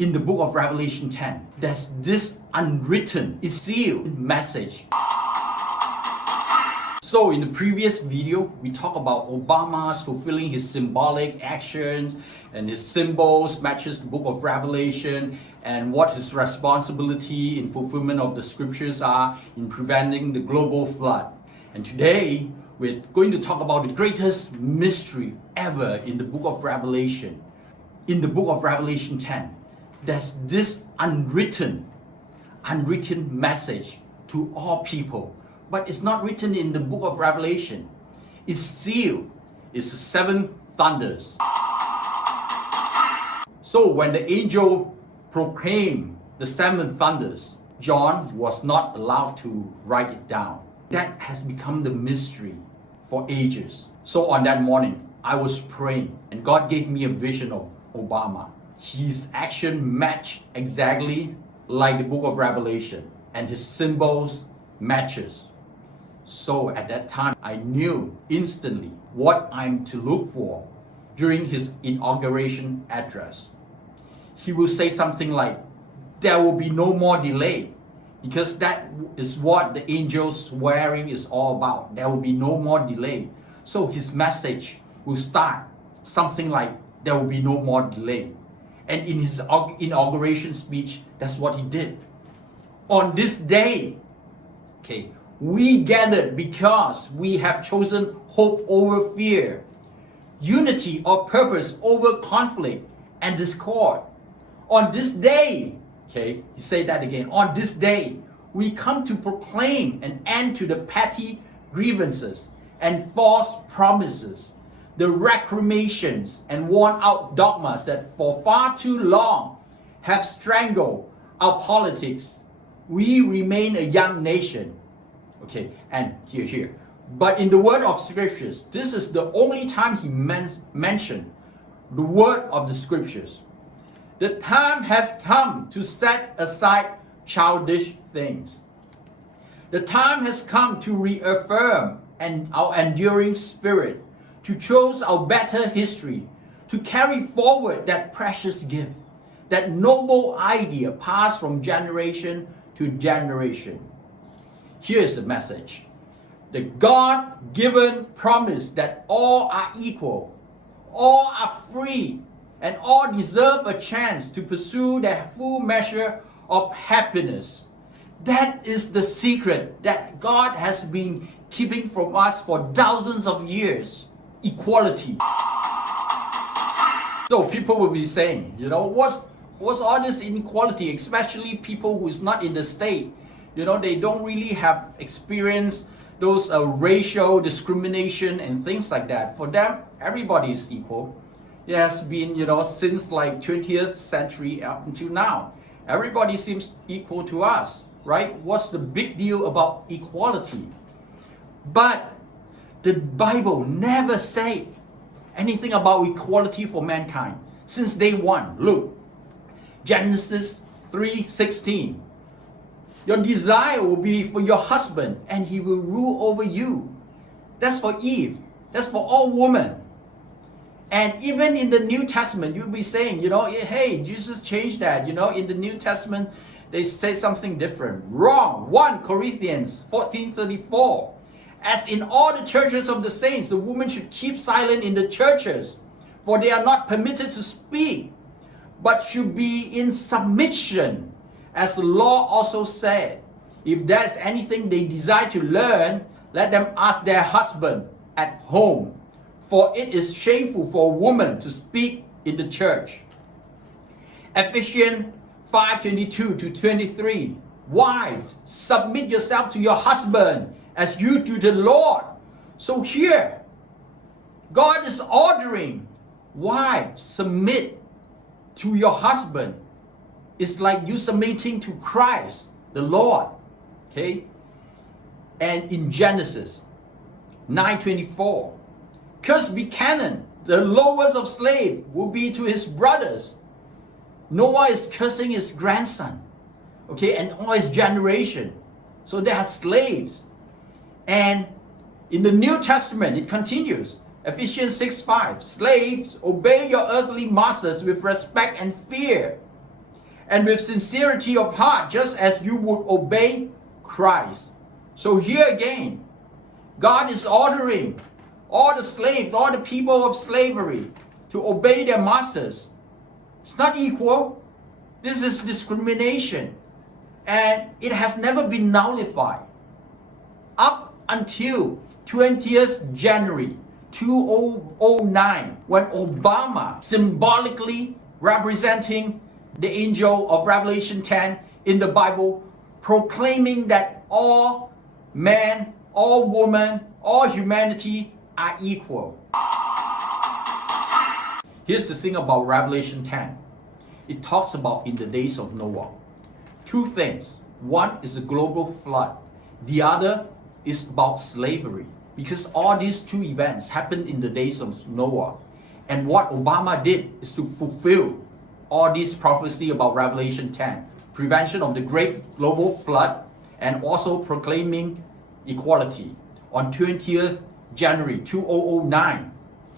in the book of Revelation 10, there's this unwritten, it's sealed message. So in the previous video, we talked about Obama's fulfilling his symbolic actions and his symbols matches the book of Revelation and what his responsibility in fulfillment of the scriptures are in preventing the global flood. And today, we're going to talk about the greatest mystery ever in the book of Revelation. In the book of Revelation 10, there's this unwritten message to all people. But it's not written in the book of Revelation. It's sealed. It's the seven thunders. So when the angel proclaimed the seven thunders, John was not allowed to write it down. That has become the mystery for ages. So on that morning, I was praying and God gave me a vision of Obama. His action matched exactly like the book of Revelation and his symbols matches. So at that time, I knew instantly what I'm to look for during his inauguration address. He will say something like, there will be no more delay, because that is what the angel's swearing is all about. There will be no more delay. So his message will start something like, there will be no more delay. And in his inauguration speech, that's what he did. On this day, we gathered because we have chosen hope over fear, unity or purpose over conflict and discord. On this day, he said that again, on this day, we come to proclaim an end to the petty grievances and false promises, the recriminations and worn out dogmas that for far too long have strangled our politics. We remain a young nation. And here. But in the word of scriptures, this is the only time he mentioned the word of the scriptures. The time has come to set aside childish things. The time has come to reaffirm our enduring spirit, to choose our better history, to carry forward that precious gift, that noble idea passed from generation to generation. Here is the message. The God-given promise that all are equal, all are free, and all deserve a chance to pursue their full measure of happiness. That is the secret that God has been keeping from us for thousands of years. Equality. So people will be saying, what's all this inequality, especially people who is not in the state. They don't really have experienced those racial discrimination and things like that. For them, everybody is equal. It has been, since like 20th century up until now. Everybody seems equal to us, right? What's the big deal about equality? But the Bible never said anything about equality for mankind since day one. Look, Genesis 3:16. Your desire will be for your husband and he will rule over you. That's for Eve. That's for all women. And even in the New Testament, you'll be saying, hey, Jesus changed that. In the New Testament, they say something different. Wrong. 1 Corinthians 14:34. As in all the churches of the saints, the women should keep silent in the churches, for they are not permitted to speak, but should be in submission. As the law also said, if there's anything they desire to learn, let them ask their husband at home, for it is shameful for a woman to speak in the church. Ephesians 5:22-23. Wives, submit yourself to your husband as you to the Lord. So here, God is ordering wives, submit to your husband. It's like you submitting to Christ, the Lord. And in Genesis 9:24, cursed be Canaan, the lowest of slaves will be to his brothers. Noah is cursing his grandson, and all his generation. So they are slaves. And in the New Testament, it continues. Ephesians 6:5, slaves, obey your earthly masters with respect and fear. and with sincerity of heart, just as you would obey Christ. So here again, God is ordering all the slaves, all the people of slavery to obey their masters. It's not equal. This is discrimination. And it has never been nullified. Up until 20th January 2009, when Obama, symbolically representing the angel of Revelation 10 in the Bible, proclaiming that all men, all women, all humanity are equal. Here's the thing about Revelation 10. It talks about in the days of Noah. Two things. One is the global flood. The other is about slavery. Because all these two events happened in the days of Noah. And what Obama did is to fulfill all these prophecy about Revelation 10. Prevention of the great global flood and also proclaiming equality. On 20th January 2009,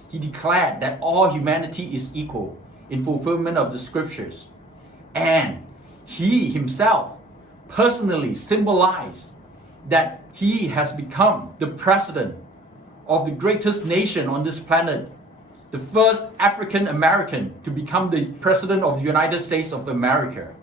he declared that all humanity is equal in fulfillment of the scriptures. And he himself personally symbolized that he has become the president of the greatest nation on this planet, the first African American to become the president of the United States of America.